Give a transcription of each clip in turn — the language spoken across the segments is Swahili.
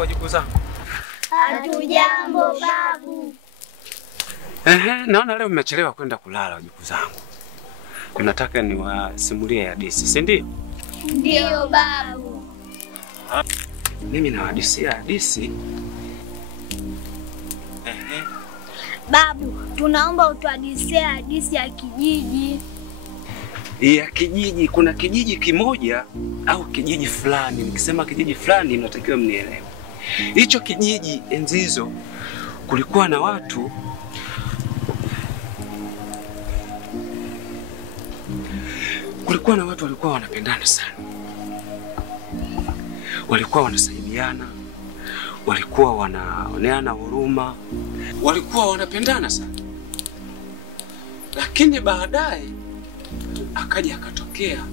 Hamjambo wajukuu zangu? Hatujambo babu. Naona leo mmechelewa kwenda kulala wajukuu zangu. Nataka niwasimulie hadithi, si ndio? Ndio babu. Mimi nawahadithia hadithi. Babu, tunaomba utuhadithie hadithi ya kijiji. Ya kijiji, kuna kijiji kimoja au kijiji fulani. Nikisema kijiji fulani mnatakiwa mnielewe. Hicho kijiji enzi hizo kulikuwa na watu walikuwa wanapendana sana. Walikuwa wanasaidiana, walikuwa wanaoneana huruma, walikuwa wanapendana sana. Lakini baadaye akatokea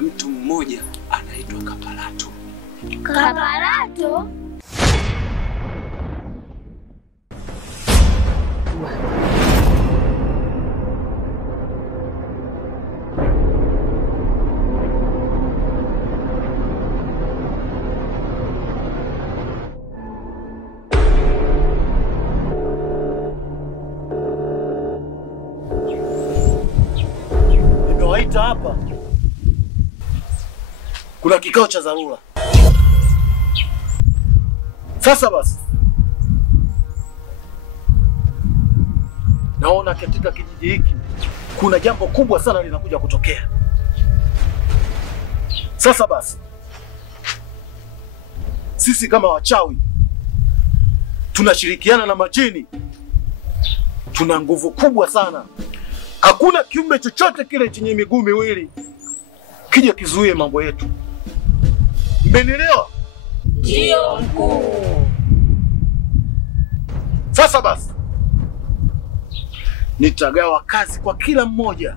mtu mmoja anaitwa Kapalato. Kapalato? Nimewaita hapa. Kuna kikao cha dharura. Sasa basi, naona katika kijiji hiki kuna jambo kubwa sana linakuja kutokea. Sasa basi, sisi kama wachawi tunashirikiana na majini. Tuna nguvu kubwa sana. Hakuna kiumbe chochote kile chenye miguu miwili kija kizuie mambo yetu. Mmenielewa? Ndio mkuu. Sasa basi, nitagawa kazi kwa kila mmoja.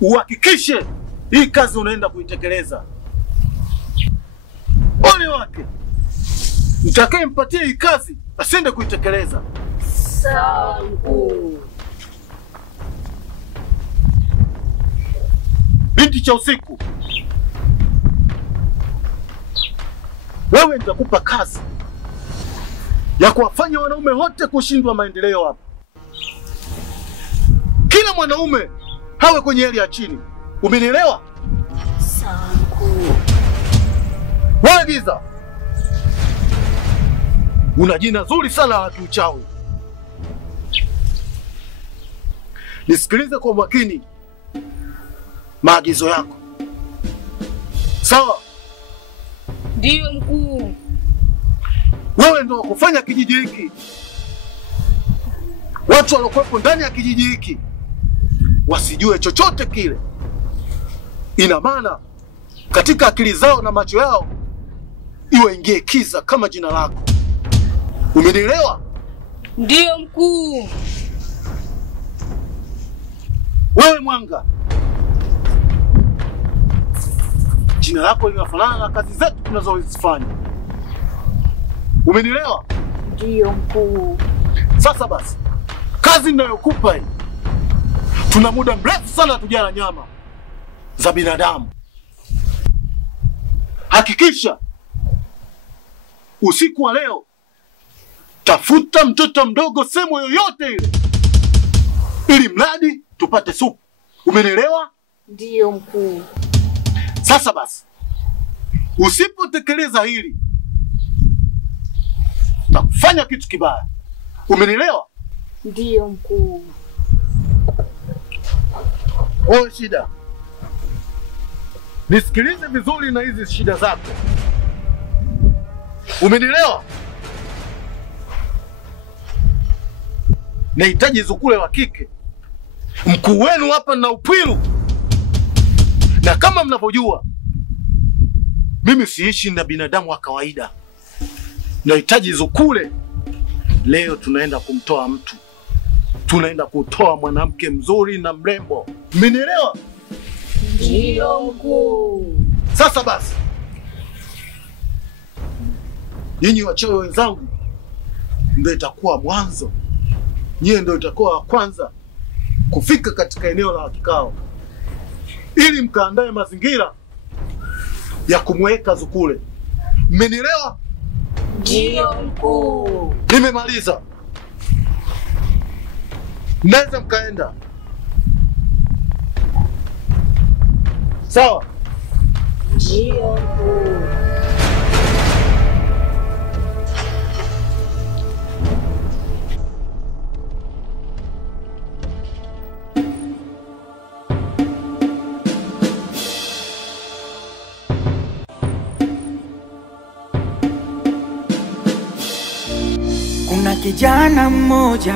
Uhakikishe hii kazi unaenda kuitekeleza. Ole wake mtakayempatia hii kazi asiende kuitekeleza. Sawa mkuu. Binti cha usiku, wewe nitakupa kazi ya kuwafanya wanaume wote kushindwa maendeleo hapa. Kila mwanaume hawe kwenye hali ya chini. Umenielewa? Sawa mkuu. Wewe Giza, una jina zuri sana la kiuchawi. Nisikilize kwa makini maagizo yako. Sawa? Ndio mkuu. Wewe ndio kufanya kijiji hiki. Watu waliokuwepo ndani ya kijiji hiki wasijue chochote kile. Ina maana katika akili zao na macho yao iwe ingie kiza kama jina lako. Umenielewa? Ndio mkuu. Wewe Mwanga, jina lako linafanana na kazi zetu tunazozifanya. Umenielewa? Ndio mkuu. Sasa basi, kazi ninayokupa hii, tuna muda mrefu sana tujala nyama za binadamu. Hakikisha usiku wa leo tafuta mtoto mdogo sehemu yoyote ile, ili mradi tupate supu. Umenielewa? Ndio mkuu. Sasa basi, usipotekeleza hili na kufanya kitu kibaya. Umenielewa? Ndio mkuu. Wewe Shida, nisikilize vizuri na hizi shida zako. Umenielewa? Nahitaji zukule wa kike. Mkuu wenu hapa na Upwilu. Na kama mnavyojua, mimi siishi na binadamu wa kawaida. Nahitaji zukule. Leo tunaenda kumtoa mtu. Tunaenda kutoa mwanamke mzuri na mrembo. Mmenielewa? Ndio mkuu. Sasa basi, nyinyi wachawi wenzangu ndio itakuwa mwanzo. Nyie ndio itakuwa wa kwanza kufika katika eneo la kikao, ili mkaandae mazingira ya kumweka Zukule. Mmenielewa? Ndio mkuu. Nimemaliza. Naweza mkaenda. Sawa? Ndio mkuu. Kuna kijana mmoja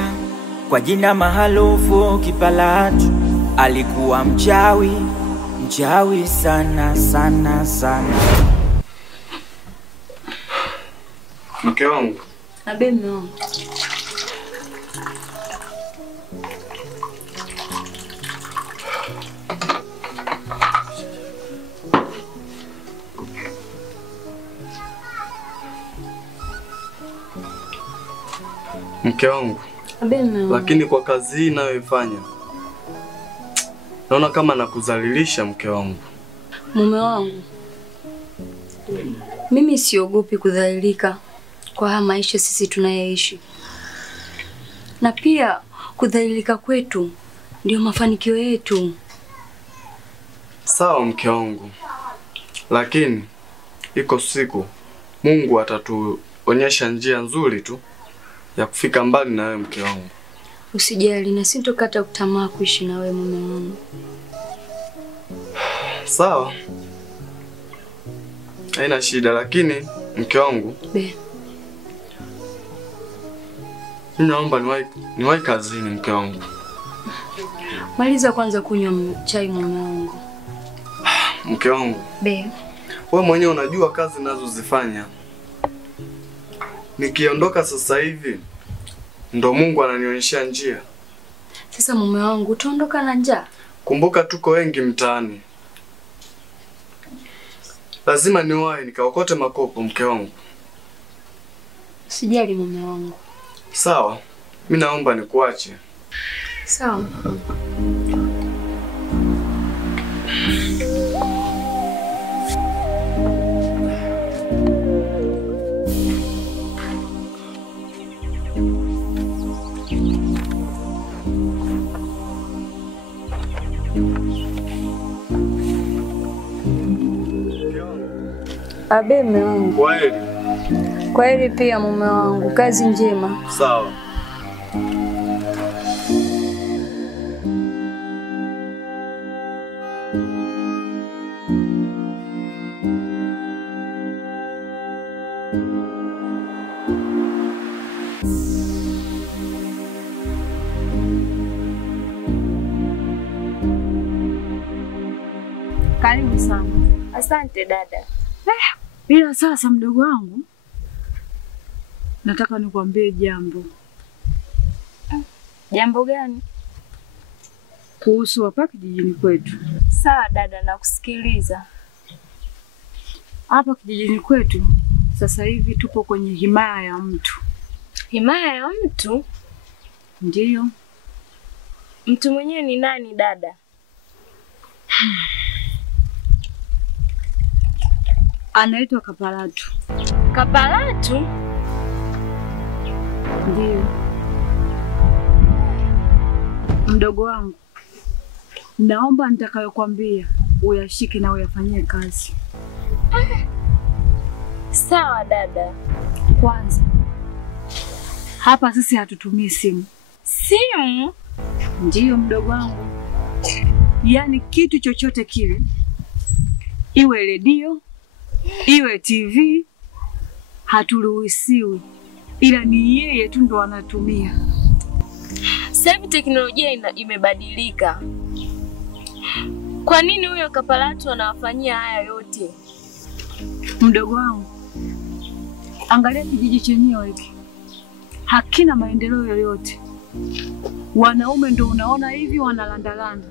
kwa jina maarufu Kipalatu, alikuwa mchawi sana sana sana. Mke wangu. Abe mume wangu. Mke wangu. Abe mume wangu. Lakini kwa kazi hii ninayoifanya naona kama nakudhalilisha mke wangu. Mume wangu, mimi siogopi kudhalilika kwa haya maisha sisi tunayaishi. Na pia kudhalilika kwetu ndio mafanikio yetu. Sawa mke wangu. Lakini iko siku Mungu atatuonyesha njia nzuri tu ya kufika mbali na wewe mke wangu. Usijali na sitokata tamaa kuishi na wewe mume wangu. Sawa. Haina shida, lakini mke wangu. Be. Naomba niwahi kazini mke wangu. Maliza kwanza kunywa chai mume wangu. Mke wangu. Be. Wewe mwenyewe unajua kazi ninazozifanya. Nikiondoka sasa hivi ndo Mungu ananionyesha njia. Sasa mume wangu utaondoka na njaa? Kumbuka tuko wengi mtaani. Lazima niwahi nikaokote makopo mke wangu. Sijali mume wangu. Sawa. Mimi naomba nikuache. Sawa. Abe mume wangu. Kwaheri. Kwaheri pia mume wangu. Kazi njema. Sawa. Karibu sana. Asante dada. Ila sasa mdogo wangu, nataka nikwambie jambo. Jambo gani? Kuhusu hapa kijijini kwetu. Sawa dada, nakusikiliza. Hapa kijijini kwetu sasa hivi tupo kwenye himaya ya mtu. Himaya ya mtu? Ndiyo. Mtu mwenyewe ni nani dada? Anaitwa Kapalatu. Kapalatu? Ndiyo. Mdogo wangu, naomba nitakayokuambia uyashike na uyafanyie kazi. Sawa dada. Kwanza, hapa sisi hatutumii simu. Simu? Ndiyo mdogo wangu. Yaani kitu chochote kile, iwe redio, iwe TV, haturuhusiwi. Ila ni yeye tu ndo anatumia. Sasa hivi teknolojia imebadilika. Kwa nini huyo Kapalatu anawafanyia haya yote? Mdogo wangu, angalia kijiji chenyewe hiki. Hakina maendeleo yoyote. Wanaume ndo unaona hivi wanalandalanda.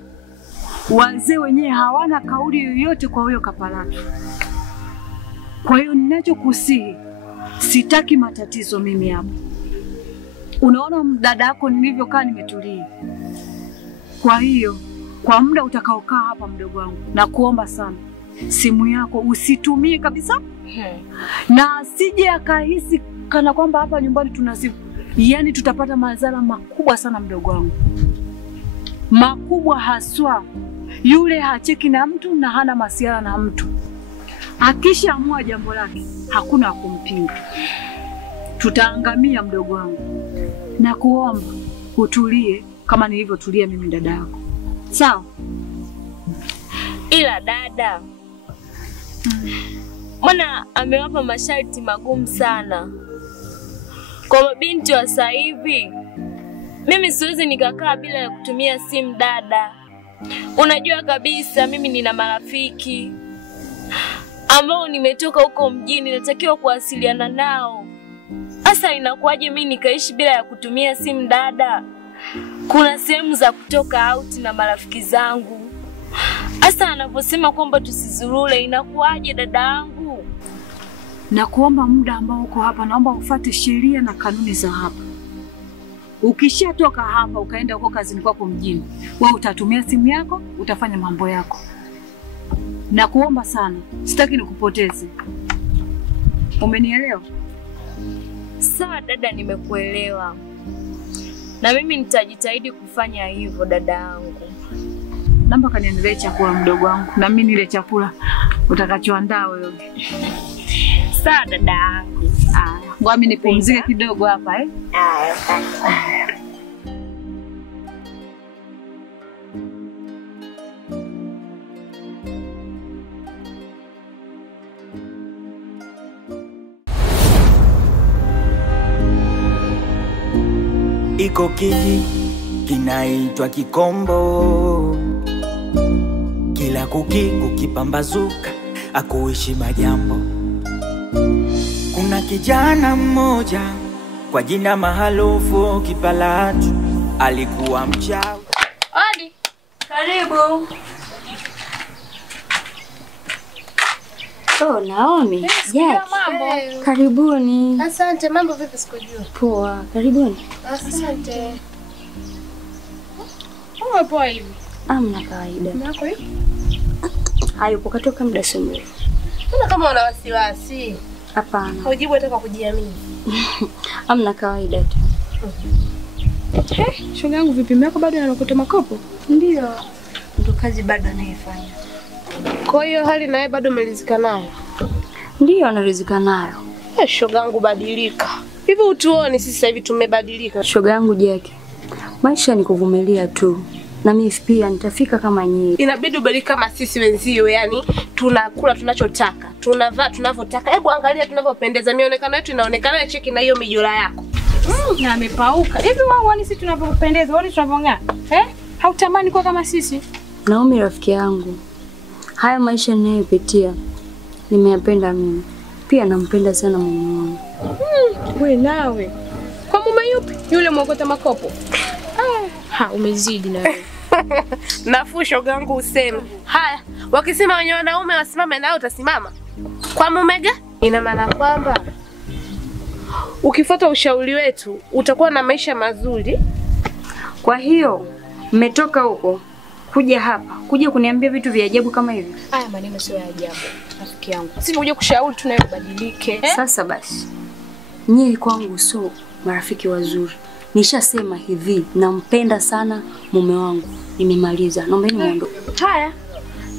Wazee wenyewe hawana kauli yoyote kwa huyo Kapalatu. Kwa hiyo ninachokusihi, sitaki matatizo mimi hapa. Unaona dada yako nilivyokaa nimetulia. Kwa hiyo, kwa muda utakaokaa hapa mdogo wangu, na kuomba sana, simu yako usitumie kabisa. Na sije akahisi kana kwamba hapa nyumbani tuna simu. Yaani tutapata madhara makubwa sana mdogo wangu. Makubwa haswa. Yule hacheki na mtu na hana masiara na mtu. Akishaamua jambo lake, hakuna kumpinga. Tutaangamia mdogo wangu. Na kuomba utulie kama nilivyotulia mimi dada yako. Sawa? Ila dada, mbona amewapa masharti magumu sana kwa mabinti wa sasa hivi? Mimi siwezi nikakaa bila ya kutumia simu dada. Unajua kabisa mimi nina marafiki ambao nimetoka huko mjini, natakiwa kuwasiliana nao. Sasa inakuwaje mimi nikaishi bila ya kutumia simu dada? Kuna sehemu za kutoka out na marafiki zangu. Sasa anaposema kwamba tusizurule, inakuwaje dada yangu? Na kuomba muda ambao uko hapa, naomba ufuate sheria na kanuni za hapa. Ukishatoka hapa ukaenda huko kazini kwako mjini, wewe utatumia simu yako, utafanya mambo yako. Na kuomba sana, sitaki nikupoteze. Umenielewa? Sawa dada, nimekuelewa. Na mimi nitajitahidi kufanya hivyo dada yangu. Naomba kaniendelee chakula mdogo wangu, na mimi nile chakula utakachoandaa wewe. Sawa dada yangu. Ngoja mimi nipumzike kidogo hapa Iko kiji kinaitwa Kikombo, kila kukipambazuka akuishi majambo. Kuna kijana mmoja kwa jina maarufu Kipalatu, alikuwa mchawi. Odi, karibu. Oh, Naomi. Jack. Mambo. Karibuni. Asante, mambo vipi sikujua? Poa, karibuni. Asante. Poa hivi. Amna kawaida. Nako hivi? Hayupo, katoka muda si mrefu. Mbona kama una wasiwasi? Hapana. Haujibu hata kwa kujiamini. Amna kawaida tu. Shoga yangu vipi? Mako bado anakota makopo? Ndio. Ndo kazi bado anaifanya. Kwa hiyo hali naye bado umelizika nayo? Ndio, anarizika nayo. Shoga yangu badilika. Hivi utuoni sisi sasa hivi tumebadilika. Shoga yangu Jack, maisha ni kuvumilia tu. Na mimi pia nitafika kama nyinyi. Inabidi ubadilike kama sisi wenzio, yani tunakula tunachotaka, tunavaa tunavyotaka. Hebu angalia tunavyopendeza, mionekano yetu inaonekana cheki na hiyo mijora yako. Na amepauka. Hivi wao sisi tunavyopendeza, wao tunavyong'aa. Hautamani kuwa kama sisi? Naomi rafiki yangu, haya maisha ninayopitia nimeyapenda mimi. Pia nampenda sana mume wangu. Wewe nawe. Kwa mume yupi? Yule mwokota makopo. Umezidi na wewe. Nafuu shoga yangu useme. Haya, wakisema wenye wanaume wasimame nao utasimama. Kwa mume gani? Ina maana kwamba ukifuata ushauri wetu utakuwa na maisha mazuri. Kwa hiyo mmetoka huko kuja hapa, kuja kuniambia vitu vya ajabu kama hivi. Haya maneno sio ya ajabu, rafiki yangu. Sisi kuja kushauri tunayobadilike. Sasa basi. Nyie kwangu sio marafiki wazuri. Nishasema hivi, nampenda sana mume wangu. Nimemaliza. Naomba muondoke. Haya.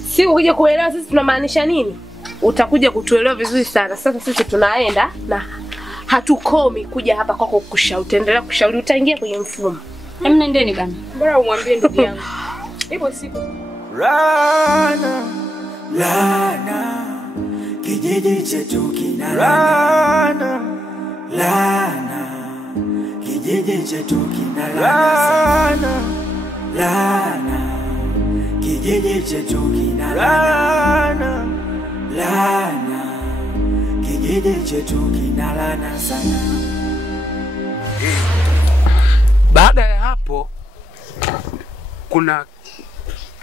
Si ukija kuelewa sisi tunamaanisha nini? Utakuja kutuelewa vizuri sana. Sasa sisi tunaenda na hatukomi kuja hapa kwako kushauri. Utaendelea kushauri, utaingia kwenye mfumo. Hem, nendeni bana. Bora umwambie ndugu yangu. Ipo siku. Rana, lana, kijiji chetu kina lana, lana, kijiji chetu kina lana, lana, kijiji chetu kina lana, lana, kijiji chetu kina lana sana. Baada ya hapo kuna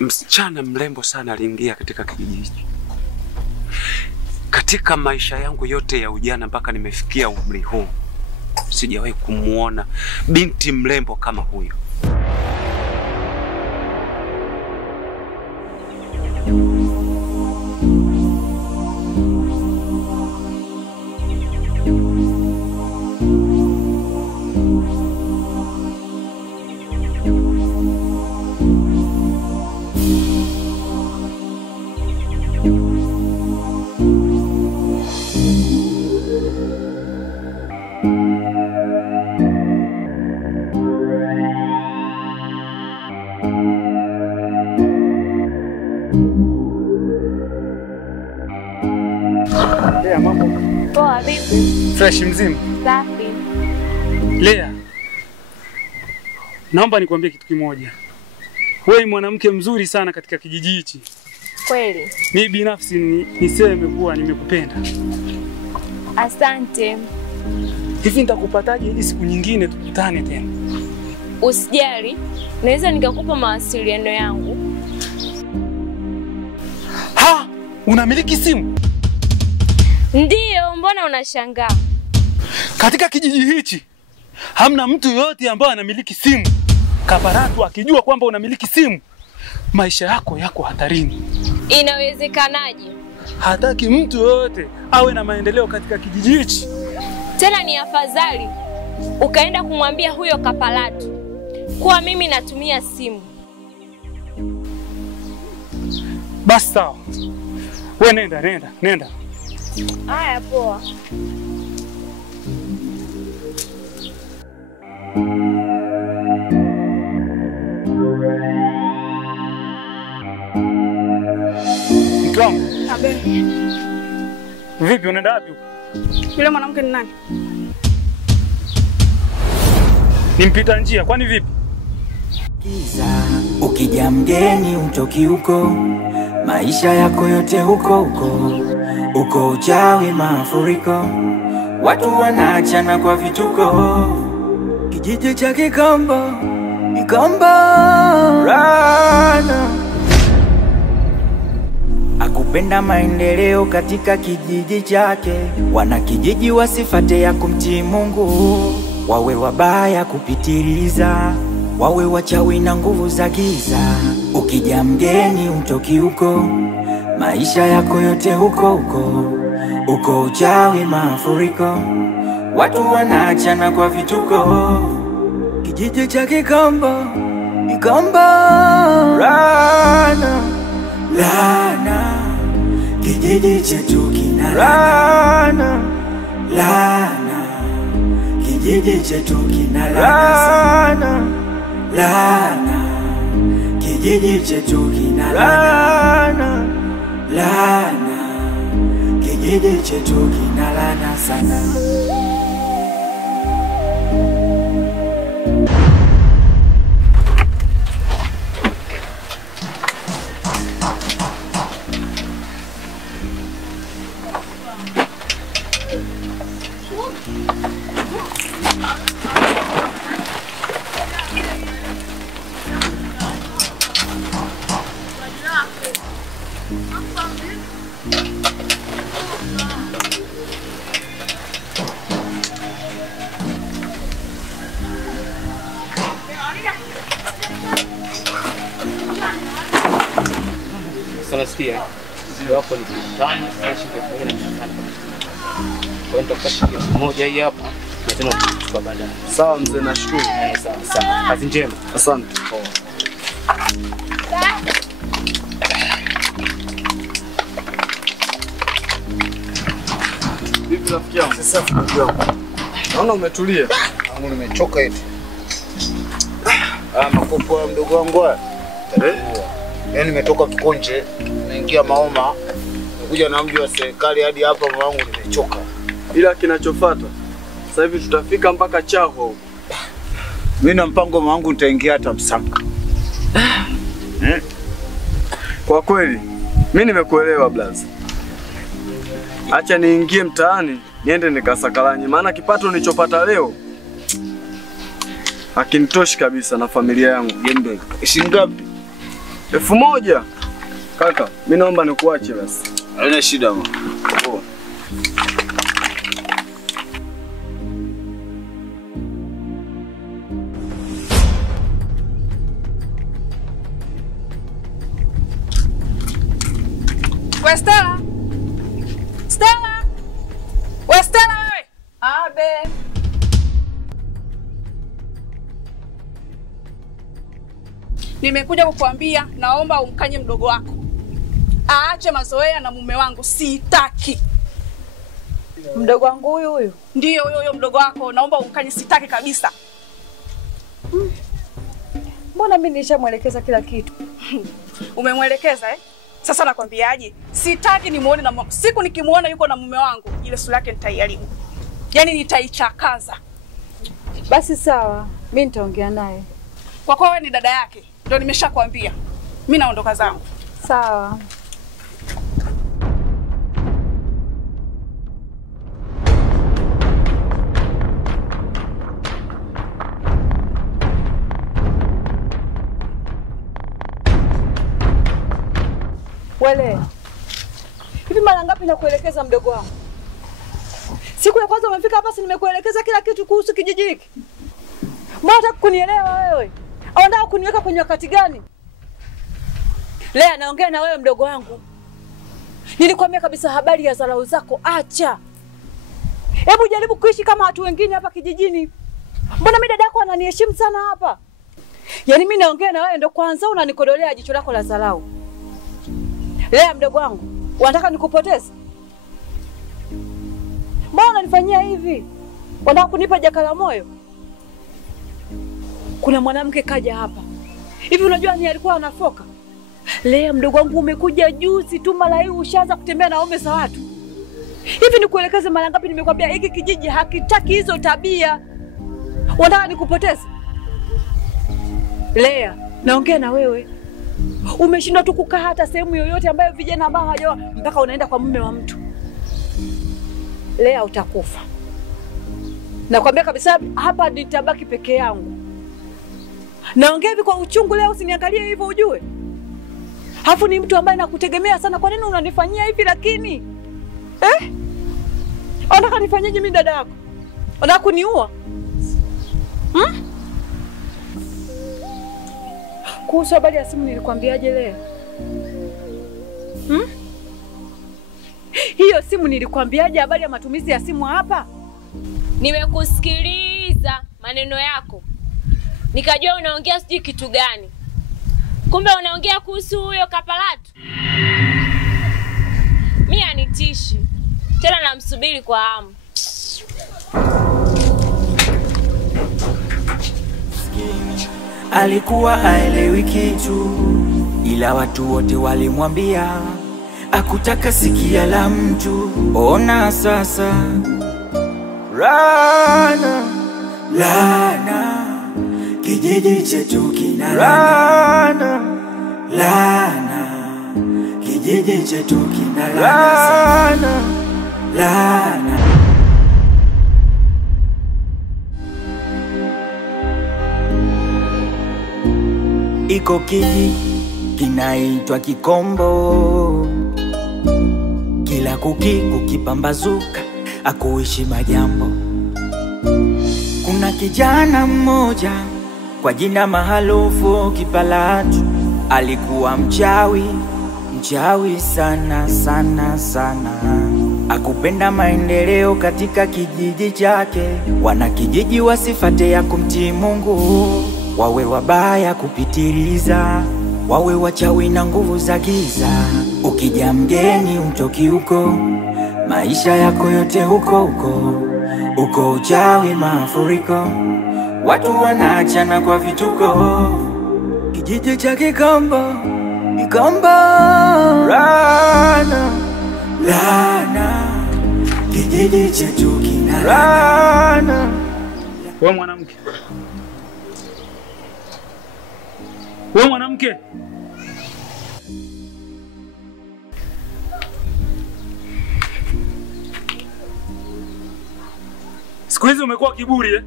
msichana mrembo sana aliingia katika kijiji. Katika maisha yangu yote ya ujana mpaka nimefikia umri huu, sijawahi kumuona binti mrembo kama huyo. Lea, mambo? Poa, vipi? Fresh mzima? Safi. Lea, naomba nikwambie kitu kimoja. Wewe ni mwanamke mzuri sana katika kijiji hichi. Kweli? Mimi binafsi niseme kuwa nimekupenda. Asante. Hivi nitakupataje ili siku nyingine tukutane tena? Usijali, naweza nikakupa mawasiliano yangu. Ha! Unamiliki simu? Ndiyo, mbona unashangaa? Katika kijiji hichi hamna mtu yoyote ambaye anamiliki simu. Kaparatu akijua kwamba unamiliki simu, maisha yako yako hatarini. Inawezekanaje? Hataki mtu yoyote awe na maendeleo katika kijiji hichi. Tena ni afadhali ukaenda kumwambia huyo Kaparatu kuwa mimi natumia simu. Basi sawa. Wewe nenda. Haya, poa. Mke wangu. Abe. Vipi, unaenda wapi? Yule mwanamke ni nani? Nimpita njia, kwani vipi? Ukija mgeni utoki huko, maisha yako yote huko uko uchawi, mafuriko, watu wanaachana kwa vituko. Kijiji cha Kikombo Rana akupenda maendeleo katika kijiji chake. Wana kijiji wasifate ya kumtii Mungu, wawe wabaya kupitiliza, wawe wachawi na nguvu za giza. Ukija mgeni utoki huko, maisha yako yote huko uko uchawi, mafuriko, watu wanaachana kwa vituko. Kijiji cha Kikombo Rana, kijiji chetu kina laana, kijiji chetu kina laana, kijiji chetu kina laana, kijiji chetu kina laana sana. Sanasikia wako ni 5 shilingi 1500. Kwa hiyo tukashika moja hii hapa na tena kwa baadaye. Sawa mzee, nashukuru. Sawa. Kazi njema. Asante. Vipi rafiki yangu? Sasa rafiki yangu. Naona umetulia. Wangu nimechoka eti. Makopo ya mdogo wangu haya. Yaani nimetoka Kikonje, naingia Maoma, nakuja na mji wa serikali hadi hapa mwanangu nimechoka. Ila kinachofuata sasa hivi tutafika mpaka Chaho. Mimi na mpango wangu nitaingia hata Msanga. Kwa kweli mimi nimekuelewa blaza. Acha niingie mtaani niende nikasakalanye, maana kipato nilichopata leo hakinitoshi kabisa na familia yangu. Gembe, shilingi ngapi? 1000. Kaka, mimi naomba nikuache basi. Haina shida mama. Poa. Stella! Stella! Stella wewe! Nimekuja kukuambia naomba umkanye mdogo wako. Aache mazoea na mume wangu, sitaki. Mdogo wangu huyu? Ndio huyo mdogo wako, naomba umkanye, sitaki kabisa. Mbona mimi nishamwelekeza kila kitu? Umemwelekeza eh? Sasa nakwambiaje? Sitaki nimuone na siku nikimuona yuko na mume wangu, ile sura yake nitaiharibu. Yaani nitaichakaza. Basi sawa, mimi nitaongea naye. Kwa kuwa wewe ni dada yake, ndio nimeshakwambia. Mimi naondoka zangu. Sawa. Wele, hivi mara ngapi nakuelekeza mdogo wangu? Siku ya kwanza umefika hapa si nimekuelekeza kila kitu kuhusu kijiji hiki? Mbona hutaki kunielewa wewe? Au unataka kuniweka kwenye wakati gani? Lea, naongea na wewe mdogo wangu. Nilikwambia kabisa habari ya dharau zako acha. Hebu jaribu kuishi kama watu wengine hapa kijijini. Mbona mimi dada yako ananiheshimu sana hapa? Yaani mimi naongea na wewe ndo kwanza unanikodolea jicho lako la dharau. Lea mdogo wangu, unataka nikupoteze? Mbona unanifanyia hivi? Unataka kunipa jaka la moyo? Kuna mwanamke kaja hapa. Hivi unajua ni alikuwa anafoka? Lea mdogo wangu, umekuja juzi tu mara hii ushaanza kutembea na waume za watu. Hivi nikuelekeze mara ngapi nimekwambia hiki kijiji hakitaki hizo tabia. Unataka nikupoteze? Lea, naongea na wewe. Umeshindwa tu kukaa hata sehemu yoyote ambayo vijana ambao hawajaoa mpaka unaenda kwa mume wa mtu. Lea, utakufa. Nakwambia kabisa hapa nitabaki peke yangu. Naongea hivi kwa uchungu leo, usiniangalie hivyo ujue. Hafu ni mtu ambaye nakutegemea sana, kwa nini unanifanyia hivi lakini? Unataka nifanyeje mimi dada yako? Unataka kuniua? Kuhusu habari ya simu nilikwambiaje leo? Hiyo simu nilikwambiaje habari ya matumizi ya simu hapa? Nimekusikiliza maneno yako. Nikajua unaongea sijui kitu gani. Kumbe unaongea kuhusu huyo Kapalatu. Mimi anitishi. Tena namsubiri kwa hamu. Alikuwa haelewi kitu, ila watu wote walimwambia akutaka sikia la mtu. Ona sasa, Rana, Lana, kijiji chetu kina Rana, Lana, kijiji chetu kina Rana, Lana. Iko kijiji kinaitwa Kikombo, kila kukipambazuka akuishi majambo. Kuna kijana mmoja kwa jina maarufu Kipalatu, alikuwa mchawi sana sana sana. Akupenda maendeleo katika kijiji chake, wana kijiji wasifate ya kumtii Mungu, wawe wabaya kupitiliza, wawe wachawi na nguvu za giza. Ukija mgeni utoki huko, maisha yako yote huko uko uchawi mafuriko, watu wanaachana kwa vituko. Kijiji cha Kikombo, Rana, Lana, kijiji chetu kina Rana. Wewe mwanamke, wewe mwanamke, siku hizi umekuwa kiburi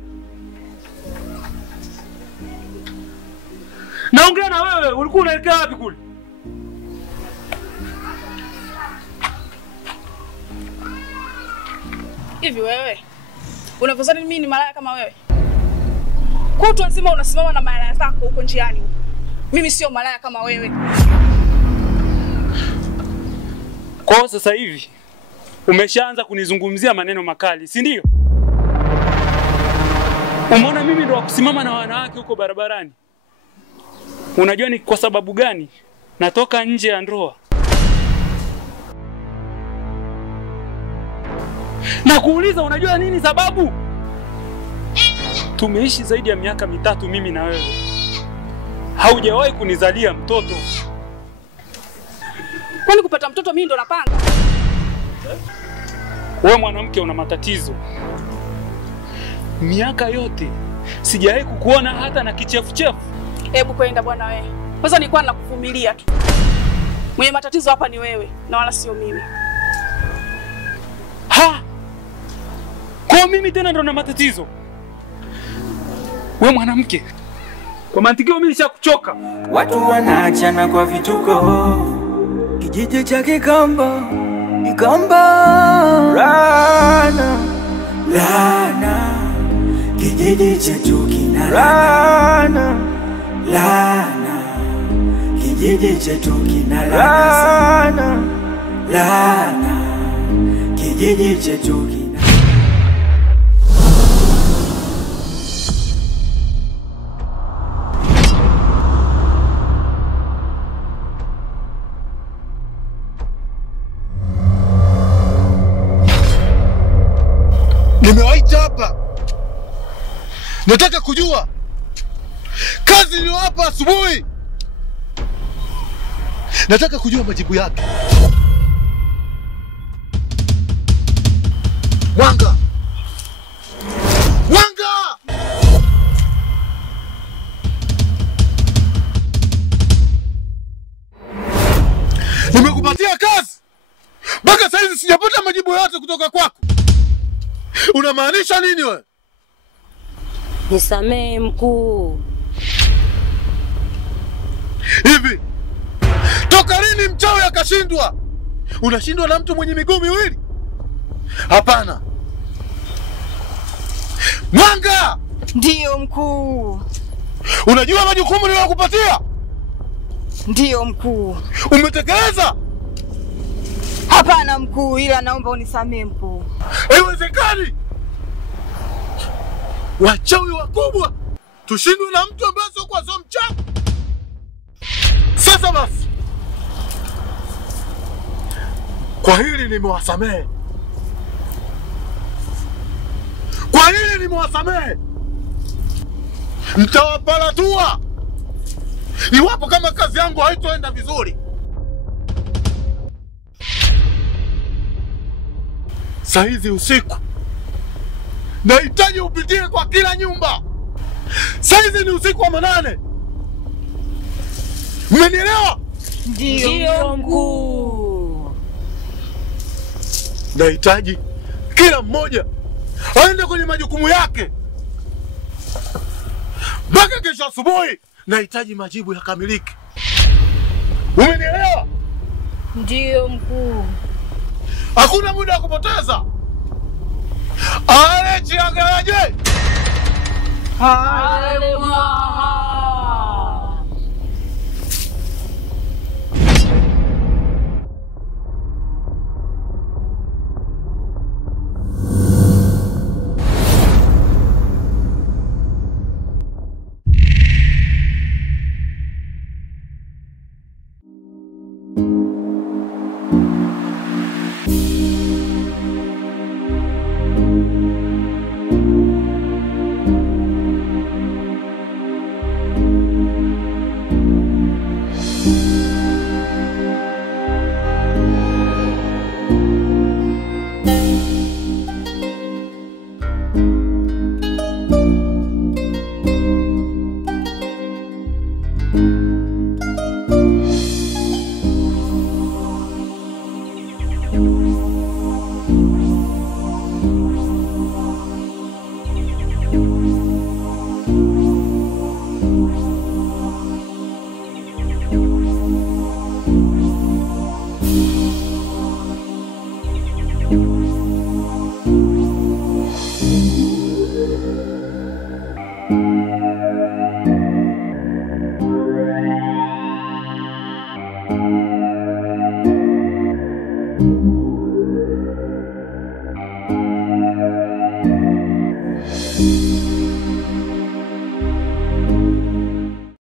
Naongea na wewe, ulikuwa unaelekea wapi kule? Hivi wewe unavyozani mimi ni malaya kama wewe? Kwa watu wazima unasimama na malaya zako huko njiani. Mimi sio malaya kama wewe. Kwa sasa hivi umeshaanza kunizungumzia maneno makali, si ndio? Umeona mimi ndo kusimama na wanawake huko barabarani. Unajua ni kwa sababu gani natoka nje ya ndoa? Na kuuliza unajua nini sababu? Tumeishi zaidi ya miaka 3 mimi na wewe. Haujawahi kunizalia mtoto. Kwani kupata mtoto mimi ndo napanga? Wewe mwanamke una matatizo. Miaka yote sijawahi kukuona hata na kichefuchefu. Hebu kwenda bwana wewe. Kwanza nilikuwa nakuvumilia tu. Mwenye matatizo hapa ni wewe na wala sio mimi. Ha! Kwa mimi tena ndo na matatizo. Wewe mwanamke, kwa mantikio mimi nishakuchoka. Watu wanaachana kwa vituko. Kijiji cha Kigombo, Kigombo. Rana, lana. Kijiji chetu kina lana, lana. Kijiji chetu kina lana, lana. Kijiji chetu kina Nimewaita hapa. Nataka kujua kazi niliyowapa asubuhi. Nataka kujua majibu yake. Mwanga! Mwanga! Nimekupatia kazi. Mpaka sasa hivi sijapata majibu yote kutoka kwako. Unamaanisha nini wewe? Nisamehe mkuu. Hivi toka lini mchawi akashindwa? Unashindwa na mtu mwenye miguu miwili? Hapana. Mwanga! Ndiyo mkuu. Unajua majukumu niliyokupatia? Ndiyo mkuu. Umetekeleza? Hapana mkuu, ila naomba unisamehe mkuu. Haiwezekani. Wachawi wakubwa tushindwe na mtu ambaye sio kwa mchawi. Sasa basi, kwa hili nimewasamehe. Kwa hili nimewasamehe. Mtawapalatua iwapo kama kazi yangu haitoenda vizuri. Saizi usiku nahitaji upitie kwa kila nyumba. Saizi ni usiku wa 8. Mmenielewa? Ndiyo mkuu. Nahitaji kila mmoja aende kwenye majukumu yake. Mpaka kesho asubuhi nahitaji majibu yakamilike. Umenielewa? Ndiyo mkuu. Hakuna muda wa kupoteza. Ale chiangaraje. Ale mwaha.